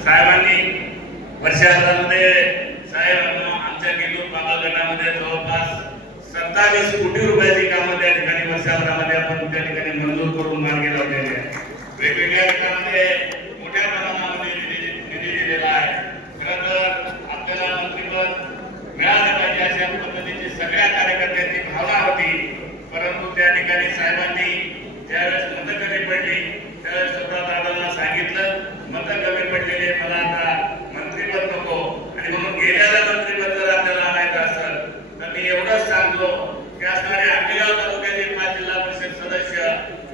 साहेबांनी वर्षभरामध्ये साहेब आमच्या किल्लूर बाबा गटामध्ये जवळपास सत्तावीस कोटी रुपयाची कामं त्या ठिकाणी वर्षभरामध्ये आपण त्या ठिकाणी मंजूर करून मार्गी लावलेली आहे वेगवेगळ्या गटामध्ये मला आता नको आणि म्हणून गेल्याला जर आपल्याला आणायचं असेल तर मी एवढंच सांगतो की असणारे आंबेगाव तालुक्याचे पाच जिल्हा परिषद सदस्य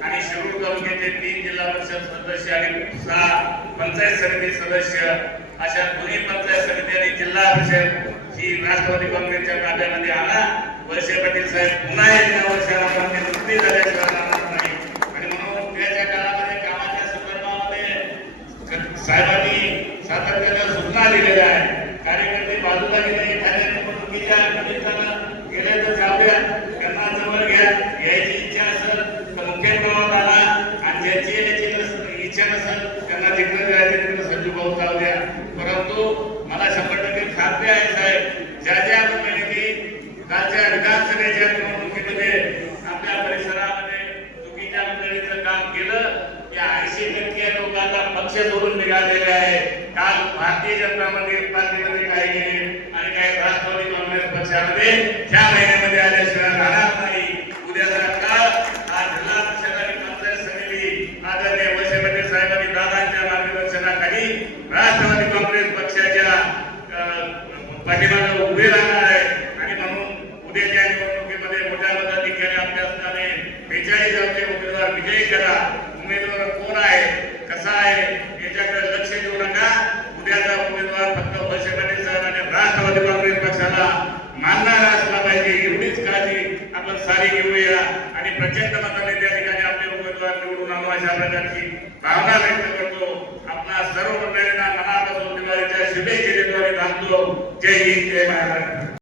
आणि शिरूर तालुक्याचे तीन जिल्हा परिषद सदस्य आणि सहा पंचायत समिती सदस्य अशा दोन्ही पंचायत समिती आणि जिल्हा परिषद ही राष्ट्रवादी काँग्रेसच्या ताब्यामध्ये आणा वळसे पाटील साहेब साहेबांनी सूचना दिलेल्या आहेत. कार्यकर्ते बाजूला गेले एखाद्या निवडणुकीच्या निमित्तानं गेले पक्ष सोडून निघालेले आहे काल भारतीय जनता मध्ये पार्टीमध्ये काय गेले आणि काही राष्ट्रवादी काँग्रेस पक्षामध्ये त्या महिन्यामध्ये आल्याशिवाय राहणार नाही. उद्याचा काळ. हा जिल्हा परिषद आणि पंचायत समिती आदरणीय वैसे साहेबांनी दादांच्या मार्गदर्शनाखाली राष्ट्रवादी काँग्रेस पक्षाच्या अं, पाठीमागे उभे राहणार आहे आणि म्हणून उद्याच्या निवडणुकीमध्ये मोठ्या मताधिक्याने आपल्या असणारे बेचाळीस आमचे उमेदवार विजयी करा उमेदवार कोण आहे कसा आहे याच्याकडे लक्ष देऊ नका उद्याचा उमेदवार फक्त वळसे पाटील साहेब आणि राष्ट्रवादी काँग्रेस पक्षाला मानणारा असला पाहिजे एवढीच काळजी आपण घेऊया आणि प्रचंड मताने त्या ठिकाणी आपले उमेदवार निवडून आणू अशा प्रकारची भावना व्यक्त करतो. आपल्या सर्व मंडळींना मनापासून दिवाळीच्या शुभेच्छा देतो आणि थांबतो. जय हिंद जय महाराष्ट्र.